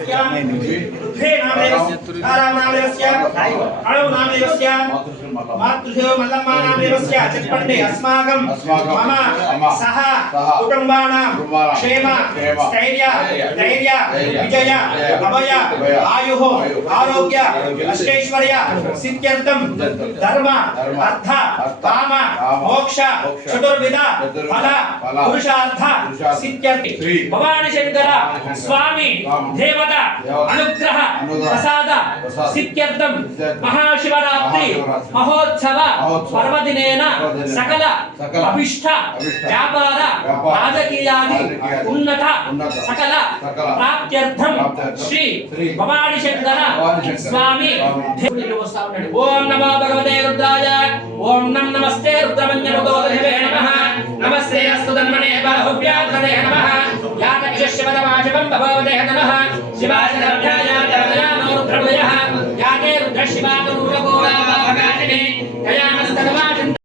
रुद्रे नामदेवस्य ताराम नामदेवस्य अणव नामदेवस्य मातृदेव मल्लम्मा नामदेवस्य चट्पण्डे अस्माकं मम सह कुटुम्बानां क्षेम स्थैर्य धैर्य विजय अभय आयुः आरोग्य अष्टैश्वर्य सिद्ध्यर्थं धर्म अर्थ काम मोक्ष चतुर्विध फल पुरुषार्थ सिद्ध्यर्थि भवानी शंकर स्वामी देवता अनुग्रह प्रसाद सिद्ध्यर्थं महाशिवरात्रि महोत्सव पर्वदिनेन सकल अभिष्ट व्यापार राजकीयादि उन्नत सकल प्राप्त्यर्थं श्री भवानी शंकर स्वामी ओम नमो भगवते रुद्राय ओम नमस्ते रुद्रमन्यरुदोदधे नमः नमस्ते अस्तु धन्मने बाहुभ्यात्रे नमः यातक्षशिवदमाशिवं भवते नमः शिवाय नमः रुद्रभयः याते रुद्रशिवा